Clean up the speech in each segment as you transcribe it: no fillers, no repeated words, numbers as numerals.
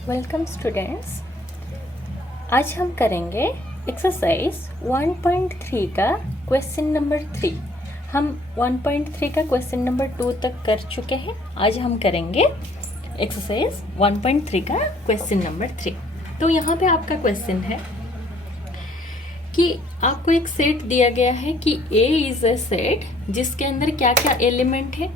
Welcome students. आज हम करेंगे एक्सरसाइज 1.3 का क्वेश्चन नंबर 3। हम 1.3 का क्वेश्चन नंबर 2 तक कर चुके हैं। आज हम करेंगे एक्सरसाइज 1.3 का क्वेश्चन नंबर 3। तो यहाँ पे आपका क्वेश्चन है कि आपको एक सेट दिया गया है कि A इज़ अ सेट जिसके अंदर क्या क्या एलिमेंट है,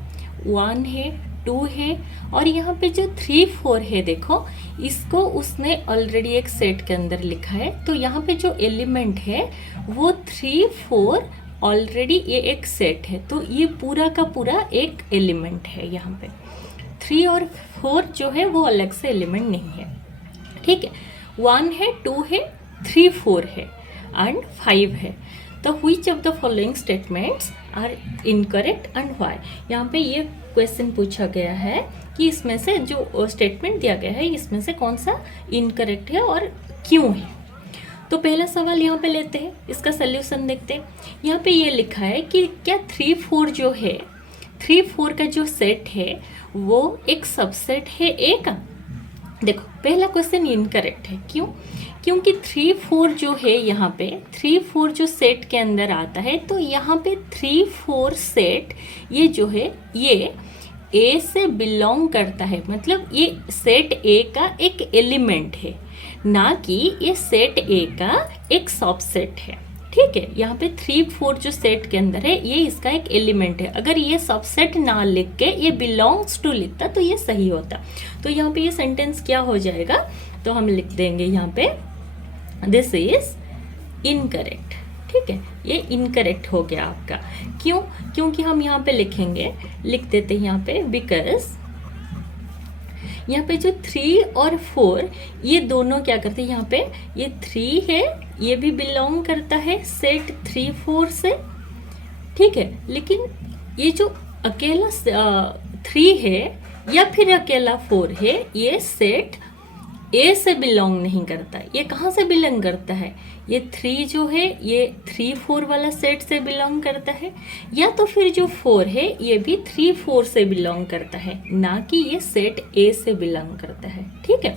1 है, 2 है और यहाँ पे जो 3, 4 है, देखो इसको उसने ऑलरेडी एक सेट के अंदर लिखा है। तो यहाँ पे जो एलिमेंट है वो 3, 4 ऑलरेडी ये एक सेट है, तो ये पूरा का पूरा एक एलिमेंट है। यहाँ पे 3 और 4 जो है वो अलग से एलिमेंट नहीं है, ठीक है। 1 है, 2 है, 3, 4 है एंड 5 है। तो which of the following statements are incorrect and why. यहाँ पे ये क्वेश्चन पूछा गया है कि इसमें से जो स्टेटमेंट दिया गया है इसमें से कौन सा इनकरेक्ट है और क्यों है। तो पहला सवाल यहाँ पे लेते हैं, इसका सल्यूशन देखते हैं। यहाँ पे ये लिखा है कि क्या 3, 4 जो है, 3, 4 का जो सेट है वो एक सबसेट है ए का। देखो पहला क्वेश्चन इनकरेक्ट है, क्यों? क्योंकि 3, 4 जो है यहाँ पे 3, 4 जो सेट के अंदर आता है, तो यहाँ पे 3, 4 सेट ये जो है ये ए से बिलोंग करता है, मतलब ये सेट ए का एक एलिमेंट है, ना कि ये सेट ए का एक सबसेट है, ठीक है। यहाँ पे 3, 4 जो सेट के अंदर है ये इसका एक एलिमेंट है। अगर ये सबसेट ना लिख के ये बिलोंग्स टू लिखता तो ये सही होता। तो यहाँ पे ये सेंटेंस क्या हो जाएगा, तो हम लिख देंगे यहाँ पे दिस इज इनकरेक्ट, ठीक है। ये इनकरेक्ट हो गया आपका। क्यों? क्योंकि हम यहाँ पे लिख देते हैं यहाँ पे बिकॉज यहाँ पे जो 3 और 4 ये दोनों क्या करते हैं, यहाँ पे ये 3 है ये भी बिलोंग करता है सेट 3, 4 से, ठीक है। लेकिन ये जो अकेला 3 है या फिर अकेला 4 है ये सेट ए से बिलोंग नहीं करता। ये कहाँ से बिलोंग करता है, ये 3 जो है ये 3, 4 वाला सेट से बिलोंग करता है, या तो फिर जो 4 है ये भी 3, 4 से बिलोंग करता है, ना कि ये सेट ए से बिलोंग करता है, ठीक है।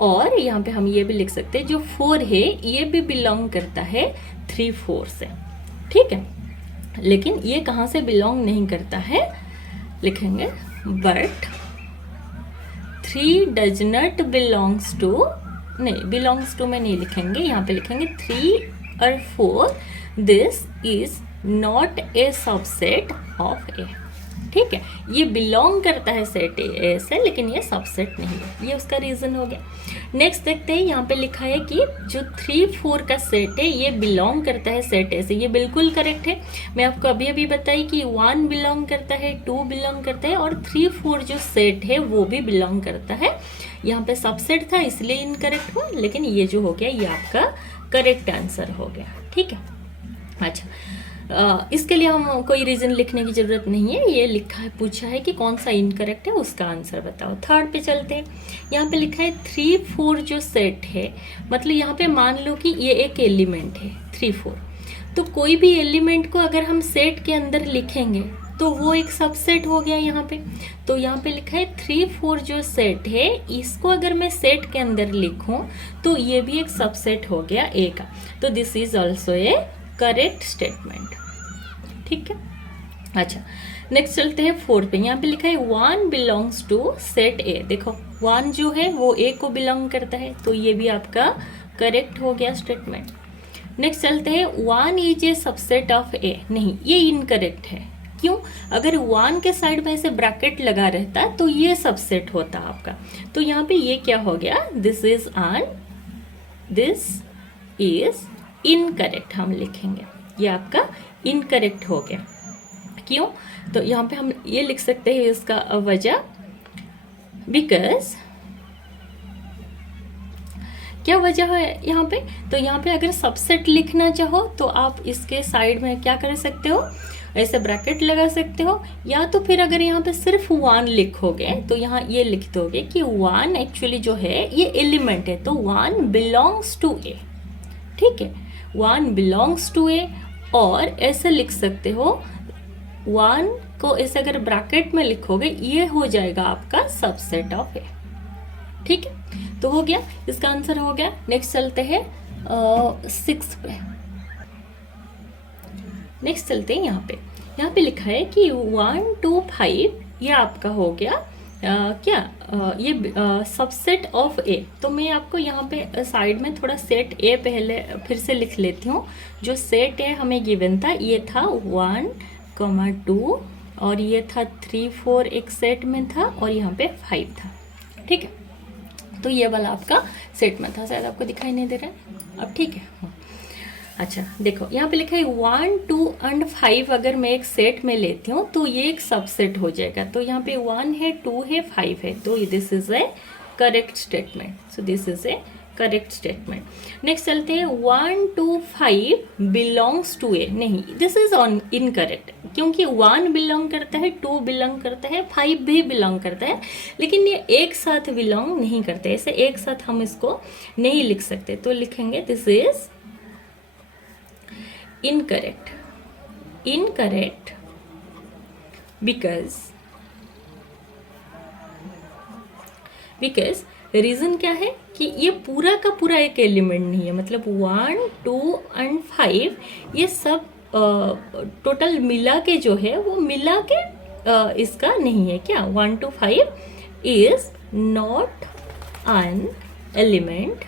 और यहाँ पे हम ये भी लिख सकते हैं जो 4 है ये भी बिलोंग करता है 3, 4 से, ठीक है। लेकिन ये कहाँ से बिलोंग नहीं करता है, लिखेंगे but 3 does not belongs to, नहीं बिलोंग्स टू में नहीं लिखेंगे, यहाँ पे लिखेंगे 3 और 4 this is not a subset of A, ठीक है। ये बिलोंग करता है सेट ए से लेकिन ये सबसेट नहीं है, ये उसका रीज़न हो गया। नेक्स्ट देखते हैं, यहाँ पे लिखा है कि जो 3, 4 का सेट है ये बिलोंग करता है सेट ए से, ये बिल्कुल करेक्ट है। मैं आपको अभी अभी बताई कि 1 बिलोंग करता है, 2 बिलोंग करता है और 3, 4 जो सेट है वो भी बिलोंग करता है। यहाँ पे सबसेट था इसलिए इनकरेक्ट हुआ, लेकिन ये जो हो गया ये आपका करेक्ट आंसर हो गया, ठीक है। अच्छा, इसके लिए हम कोई रीज़न लिखने की ज़रूरत नहीं है, ये लिखा है, पूछा है कि कौन सा इनकरेक्ट है उसका आंसर बताओ। थर्ड पे चलते हैं, यहाँ पे लिखा है 3, 4 जो सेट है, मतलब यहाँ पे मान लो कि ये एक एलिमेंट है 3, 4, तो कोई भी एलिमेंट को अगर हम सेट के अंदर लिखेंगे तो वो एक सबसेट हो गया यहाँ पे। तो यहाँ पे लिखा है 3, 4 जो सेट है इसको अगर मैं सेट के अंदर लिखूँ तो ये भी एक सबसेट हो गया ए का। तो this is also A correct statement, ठीक है। अच्छा, नेक्स्ट चलते हैं 4 पे। यहाँ पे लिखा है 1 बिलोंग्स टू सेट ए। देखो 1 जो है वो ए को बिलोंग करता है, तो ये भी आपका करेक्ट हो गया स्टेटमेंट। नेक्स्ट चलते हैं 1 इज ए सबसेट ऑफ ए। नहीं, ये इनकरेक्ट है। क्यों? अगर 1 के साइड में ऐसे ब्रैकेट लगा रहता तो ये सबसेट होता आपका। तो यहाँ पे ये क्या हो गया, दिस इज इनकरेक्ट हम लिखेंगे, ये आपका इनकरेक्ट हो गया। क्यों? तो यहाँ पे हम ये लिख सकते हैं इसका वजह, बिकॉज क्या वजह है यहाँ पे, तो यहाँ पे अगर सबसेट लिखना चाहो तो आप इसके साइड में क्या कर सकते हो, ऐसे ब्रैकेट लगा सकते हो, या तो फिर अगर यहाँ पे सिर्फ 1 लिखोगे तो यहाँ ये लिख दोगे कि 1 एक्चुअली जो है ये एलिमेंट है, तो 1 बिलोंग्स टू ए, ठीक है। 1 बिलोंग्स टू ए, और ऐसे लिख सकते हो 1 को ऐसे अगर ब्रैकेट में लिखोगे ये हो जाएगा आपका सबसेट ऑफ ए, ठीक है, तो हो गया, इसका आंसर हो गया। नेक्स्ट चलते हैं 6 पे। नेक्स्ट चलते हैं यहाँ पे लिखा है कि 1 2 5 ये आपका हो गया ये सबसेट ऑफ ए। तो मैं आपको यहाँ पे साइड में थोड़ा सेट ए पहले फिर से लिख लेती हूँ। जो सेट ए हमें गिवन था ये था 1 2 और ये था 3 4 एक सेट में था और यहाँ पे 5 था। ठीक है, तो ये वाला आपका सेट में था, शायद आपको दिखाई नहीं दे रहा है अब। ठीक है, अच्छा देखो यहाँ पे लिखा है 1 2 एंड 5 अगर मैं एक सेट में लेती हूँ तो ये एक सबसेट हो जाएगा। तो यहाँ पे 1 है 2 है 5 है, तो this is A correct statement. So this is A correct statement. Next चलते हैं 1 2 5 बिलोंग्स टू ए। नहीं, दिस इज ऑन इनकरेक्ट, क्योंकि 1 बिलोंग करता है, 2 बिलोंग करता है, 5 भी बिलोंग करता है, लेकिन ये एक साथ बिलोंग नहीं करते। ऐसे एक साथ हम इसको नहीं लिख सकते, तो लिखेंगे this is incorrect because reason क्या है कि ये पूरा का पूरा एक एलिमेंट नहीं है। मतलब 1 2 एंड 5 ये सब टोटल मिला के जो है वो मिला के इसका नहीं है। क्या 1 2 5 is not an element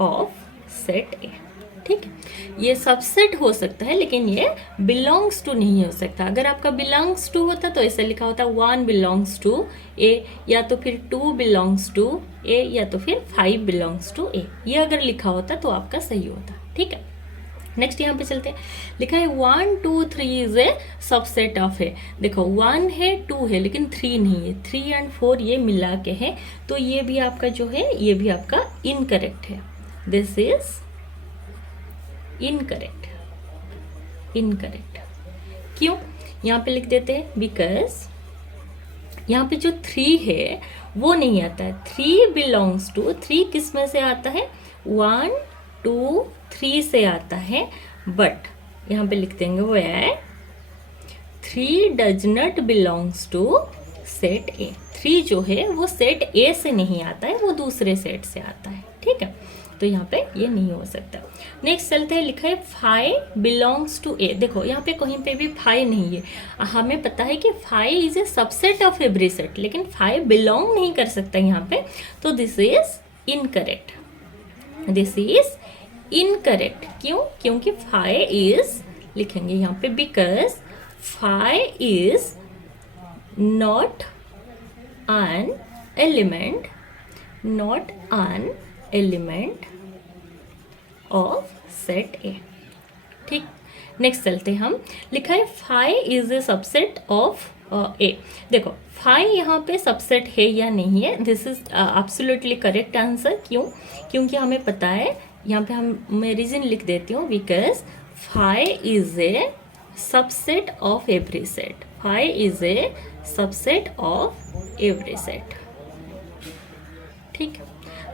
of set ए। ठीक है, ये सबसेट हो सकता है लेकिन ये बिलोंग्स टू नहीं हो सकता। अगर आपका बिलोंग्स टू होता तो ऐसे लिखा होता 1 बिलोंग्स टू ए, या तो फिर 2 बिलोंग्स टू ए, या तो फिर 5 बिलोंग्स टू ए। ये अगर लिखा होता तो आपका सही होता। ठीक है, नेक्स्ट यहाँ पे चलते हैं। लिखा है 1 2 3 इज ए सबसेट ऑफ ए। देखो 1 है 2 है लेकिन 3 नहीं है, 3 एंड 4 ये मिला के है, तो ये भी आपका जो है ये भी आपका इनकरेक्ट है। This is incorrect. क्यों यहाँ पे लिख देते हैं? बिकॉज यहाँ पे जो 3 है वो नहीं आता है। 3 बिलोंग्स टू, 3 किस में से आता है? 1 2 3 से आता है, बट यहाँ पे लिख देंगे वो है 3 does not belongs to set A. 3 जो है वो सेट ए से नहीं आता है, वो दूसरे सेट से आता है। ठीक है, तो यहाँ पे ये नहीं हो सकता। नेक्स्ट चलते हैं। लिखा है 5 बिलोंग्स टू ए। देखो यहाँ पे कहीं पे भी 5 नहीं है। हमें पता है कि 5 is a subset of every set, लेकिन 5 बिलोंग नहीं कर सकता यहाँ पे, तो this is incorrect. This is incorrect. क्यों? क्योंकि 5 इज, लिखेंगे यहाँ पे because 5 is not an element, not an element of set A। ठीक, नेक्स्ट चलते हैं हम। लिखा है 5 इज ए सबसेट ऑफ ए। देखो 5 यहाँ पे सबसेट है या नहीं है, this is absolutely correct answer. क्यों? क्योंकि हमें पता है, यहाँ पे मैं रीजन लिख देती हूँ, because 5 is a subset of every set. 5 is a subset of every set. ठीक,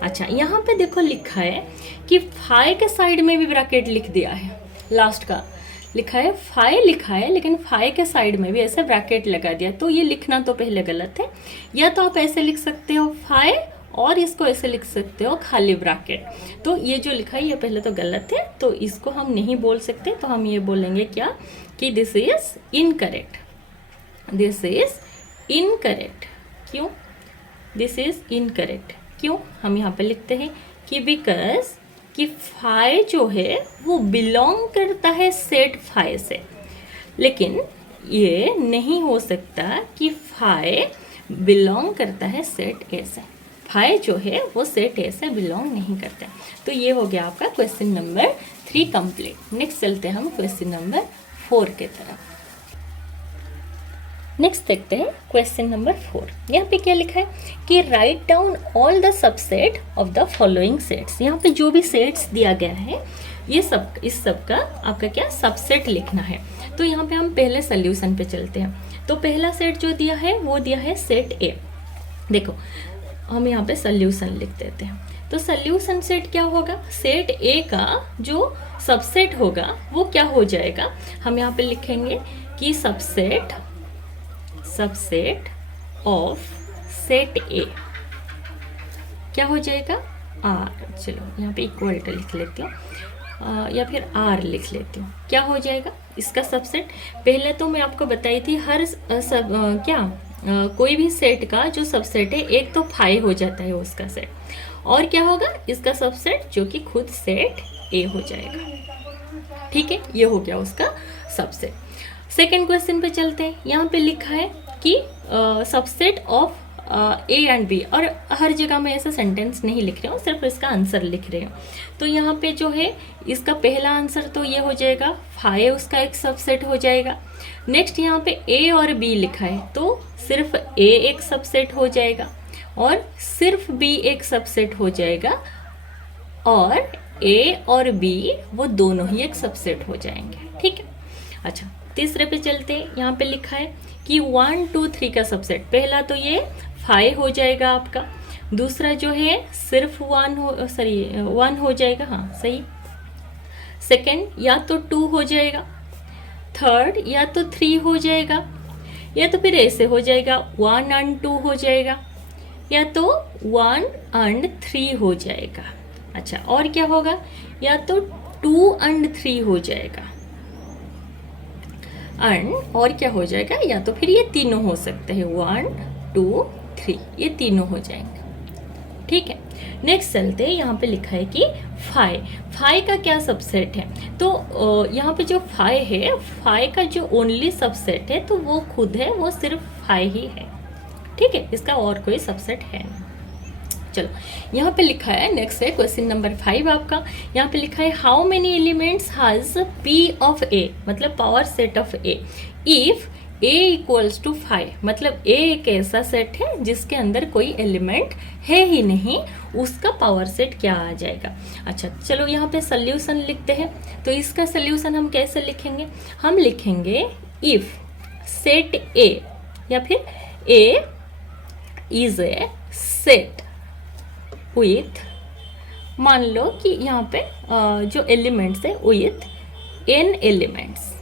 अच्छा यहाँ पे देखो लिखा है कि 5 के साइड में भी ब्रैकेट लिख दिया है। लास्ट का लिखा है 5 लिखा है, लेकिन 5 के साइड में भी ऐसे ब्रैकेट लगा दिया, तो ये लिखना तो पहले गलत है। या तो आप ऐसे लिख सकते हो 5 और इसको ऐसे लिख सकते हो खाली ब्रैकेट। तो ये जो लिखा है ये पहले तो गलत है, तो इसको हम नहीं बोल सकते। तो हम ये बोलेंगे क्या कि this is incorrect. This is incorrect. क्यों दिस इज इनकरेक्ट? क्यों? हम यहाँ पे लिखते हैं कि बिकॉज कि 5 जो है वो बिलोंग करता है सेट 5 से, लेकिन ये नहीं हो सकता कि 5 बिलोंग करता है सेट ए से। 5 जो है वो सेट ए से बिलोंग नहीं करता। तो ये हो गया आपका क्वेश्चन नंबर 3 कंप्लीट। नेक्स्ट चलते हैं हम क्वेश्चन नंबर 4 के तरफ। नेक्स्ट देखते हैं क्वेश्चन नंबर 4। यहाँ पे क्या लिखा है कि write down all the subset of the following sets. यहाँ पे जो भी सेट्स दिया गया है ये सब, इस सब का आपका क्या सबसेट लिखना है। तो यहाँ पे हम पहले सोल्यूशन पे चलते हैं। तो पहला सेट जो दिया है वो दिया है सेट ए। देखो हम यहाँ पे सोल्यूशन लिख देते हैं। तो सोल्यूशन सेट क्या होगा? सेट ए का जो सबसेट होगा वो क्या हो जाएगा? हम यहाँ पे लिखेंगे कि सबसेट ऑफ सेट ए क्या हो जाएगा आर, चलो यहाँ पे इक्वल टू लिख लेती हूँ या फिर आर लिख लेती हूँ। क्या हो जाएगा इसका सबसेट? पहले तो मैं आपको बताई थी हर कोई भी सेट का जो सबसेट है एक तो फाई हो जाता है उसका सेट, और क्या होगा इसका सबसेट जो कि खुद सेट ए हो जाएगा। ठीक है, ये हो गया उसका सबसेट। सेकंड क्वेश्चन पे चलते हैं। यहाँ पे लिखा है कि subset of A and B, और हर जगह मैं ऐसा सेंटेंस नहीं लिख रही हूँ, सिर्फ इसका आंसर लिख रही हूँ। तो यहाँ पे जो है इसका पहला आंसर तो ये हो जाएगा, फाइव उसका एक सबसेट हो जाएगा। नेक्स्ट यहाँ पे ए और बी लिखा है तो सिर्फ ए एक सबसेट हो जाएगा और सिर्फ बी एक सबसेट हो जाएगा, और ए और बी वो दोनों ही एक सबसेट हो जाएंगे। ठीक है, अच्छा तीसरे पे चलते हैं। यहाँ पे लिखा है कि 1 2 3 का सबसेट, पहला तो ये 5 हो जाएगा आपका, दूसरा जो है सिर्फ 1 हो जाएगा, हाँ सही। सेकंड या तो 2 हो जाएगा, थर्ड या तो 3 हो जाएगा, या तो फिर ऐसे हो जाएगा 1 and 2 हो जाएगा, या तो 1 and 3 हो जाएगा। अच्छा और क्या होगा, या तो 2 and 3 हो जाएगा, और क्या हो जाएगा, या तो फिर ये तीनों हो सकते हैं 1 2 3, ये तीनों हो जाएंगे। ठीक है, नेक्स्ट चलते हैं। यहाँ पे लिखा है कि 5 का क्या सबसेट है, तो यहाँ पे जो 5 है, 5 का जो ओनली सबसेट है तो वो खुद है, वो सिर्फ 5 ही है। ठीक है, इसका और कोई सबसेट है नहीं। चलो यहाँ पे लिखा है, नेक्स्ट है क्वेश्चन नंबर 5 आपका। यहाँ पे लिखा है how many elements has P of A, मतलब power set of A, if A equals to 5, मतलब ए एक ऐसा सेट है जिसके अंदर कोई एलिमेंट है ही नहीं, उसका पावर सेट क्या आ जाएगा। अच्छा चलो यहाँ पे सोल्यूशन लिखते हैं। तो इसका सोल्यूशन हम कैसे लिखेंगे, हम लिखेंगे इफ सेट ए, या फिर a is a set with, मान लो कि यहाँ पे जो एलिमेंट्स है with n elements,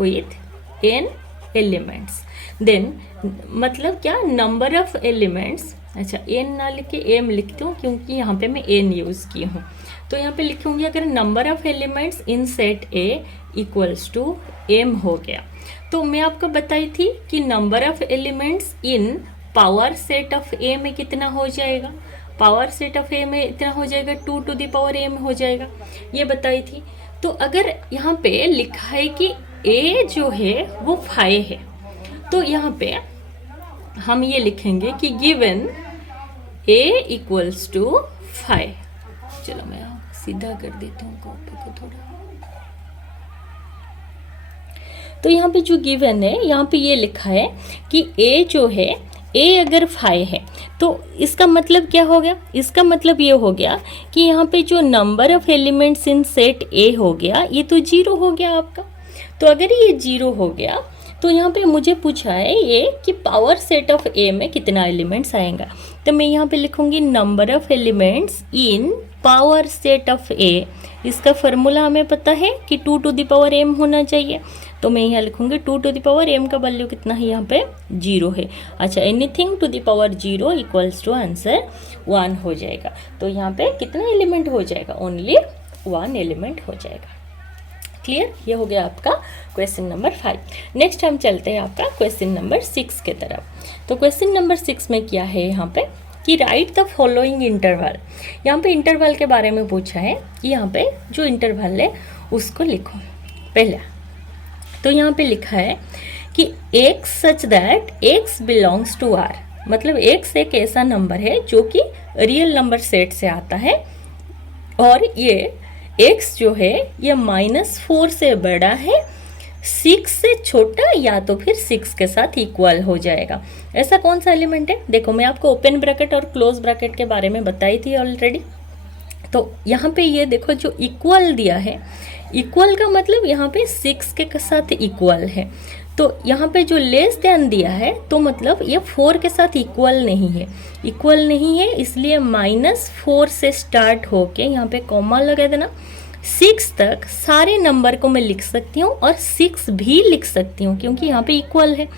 with n elements, then मतलब क्या, नंबर ऑफ एलिमेंट्स। अच्छा एन ना लिख के एम लिखती हूँ क्योंकि यहाँ पे मैं एन यूज़ की हूँ। तो यहाँ पे लिखूँगी अगर number of elements in set A equals to M हो गया, तो मैं आपको बताई थी कि number of elements in power set of A में कितना हो जाएगा, पावर सेट ऑफ ए में इतना हो जाएगा 2 to the power m हो जाएगा, ये बताई थी। तो अगर यहाँ पे लिखा है कि a जो है वो 5 है, तो यहाँ पे हम ये लिखेंगे कि गिवन a इक्वल्स टू 5। चलो मैं सीधा कर देती हूँ कॉपी को थोड़ा। तो यहाँ पे जो गिवन है, यहाँ पे ये लिखा है कि a जो है, a अगर 5 है तो इसका मतलब क्या हो गया, इसका मतलब ये हो गया कि यहाँ पे जो number of elements in set A हो गया, ये तो 0 हो गया आपका। तो अगर ये 0 हो गया तो यहाँ पे मुझे पूछा है ये कि पावर सेट ऑफ A में कितना एलिमेंट्स आएगा। तो मैं यहाँ पे लिखूँगी number of elements in power set of A। इसका फॉर्मूला हमें पता है कि 2 to the power m होना चाहिए, तो मैं यहाँ लिखूँगी 2 to the power m का वैल्यू कितना है, यहाँ पे 0 है। अच्छा anything to the power 0 equals to answer 1 हो जाएगा। तो यहाँ पे कितना एलिमेंट हो जाएगा, ओनली 1 एलिमेंट हो जाएगा। क्लियर, ये हो गया आपका क्वेश्चन नंबर 5। नेक्स्ट हम चलते हैं आपका क्वेश्चन नंबर 6 के तरफ। तो क्वेश्चन नंबर 6 में क्या है यहाँ पे कि राइट द फॉलोइंग इंटरवल। यहाँ पे इंटरवल के बारे में पूछा है कि यहाँ पे जो इंटरवल है उसको लिखो। पहला तो यहाँ पे लिखा है कि x such that x belongs to r, मतलब x एक ऐसा नंबर है जो कि रियल नंबर सेट से आता है, और ये x जो है ये -4 से बड़ा है, 6 से छोटा या तो फिर 6 के साथ इक्वल हो जाएगा। ऐसा कौन सा एलिमेंट है, देखो मैं आपको ओपन ब्रैकेट और क्लोज ब्रैकेट के बारे में बताई थी ऑलरेडी। तो यहाँ पे ये देखो जो इक्वल दिया है, इक्वल का मतलब यहाँ पे 6 के साथ इक्वल है। तो यहाँ पे जो लेस देन दिया है तो मतलब ये 4 के साथ इक्वल नहीं है, इक्वल नहीं है, इसलिए -4 से स्टार्ट होके यहाँ पे कॉमा लगा देना, 6 तक सारे नंबर को मैं लिख सकती हूँ और 6 भी लिख सकती हूँ क्योंकि यहाँ पे इक्वल है।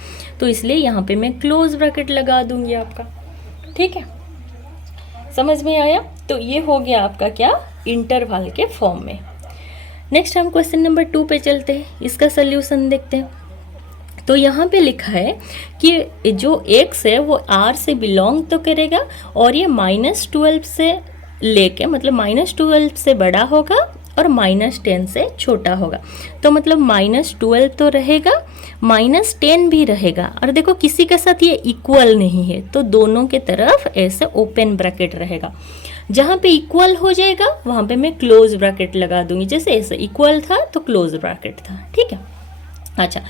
तो इसलिए यहाँ पे मैं क्लोज ब्रैकेट लगा दूंगी आपका। ठीक है, समझ में आया? तो ये हो गया आपका क्या, इंटरवल के फॉर्म में। नेक्स्ट हम क्वेश्चन नंबर 2 पे चलते हैं, इसका सोल्यूशन देखते हैं। तो यहाँ पे लिखा है कि जो x है वो r से बिलोंग तो करेगा और ये -12 से लेके, मतलब -12 से बड़ा होगा और -10 से छोटा होगा। तो मतलब -12 तो रहेगा, -10 भी रहेगा। और देखो किसी के साथ ये इक्वल नहीं है, तो दोनों के तरफ ऐसे ओपन ब्रैकेट रहेगा। जहाँ पे इक्वल हो जाएगा वहाँ पे मैं क्लोज ब्रैकेट लगा दूंगी, जैसे ऐसे इक्वल था तो क्लोज ब्रैकेट था, ठीक है। अच्छा,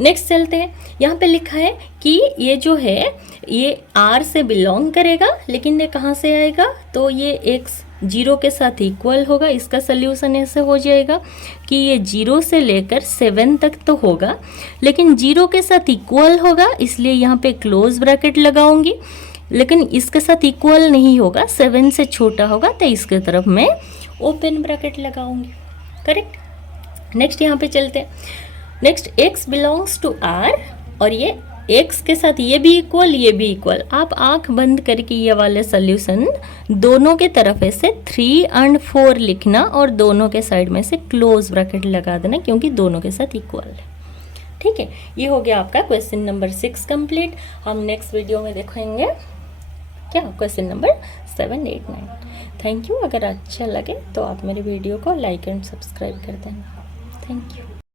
नेक्स्ट चलते हैं। यहाँ पे लिखा है कि ये जो है ये R से बिलोंग करेगा, लेकिन ये कहाँ से आएगा, तो ये x 0 के साथ इक्वल होगा। इसका सोल्यूशन ऐसे हो जाएगा कि ये 0 से लेकर 7 तक तो होगा, लेकिन 0 के साथ इक्वल होगा, इसलिए यहाँ पे क्लोज ब्रैकेट लगाऊंगी। लेकिन इसके साथ इक्वल नहीं होगा, 7 से छोटा होगा, तो इसके तरफ मैं ओपन ब्रैकेट लगाऊंगी। करेक्ट। नेक्स्ट यहाँ पे चलते हैं। Next x belongs to r, और ये x के साथ ये भी इक्वल, ये भी इक्वल। आप आंख बंद करके ये वाले सोल्यूशन दोनों के तरफ ऐसे 3 और 4 लिखना और दोनों के साइड में से क्लोज ब्रैकेट लगा देना, क्योंकि दोनों के साथ इक्वल है, ठीक है। ये हो गया आपका क्वेश्चन नंबर 6 कंप्लीट। हम नेक्स्ट वीडियो में देखेंगे क्या, क्वेश्चन नंबर 7, 8, 9। Thank you. अगर अच्छा लगे तो आप मेरे वीडियो को लाइक एंड सब्सक्राइब कर देना। Thank you.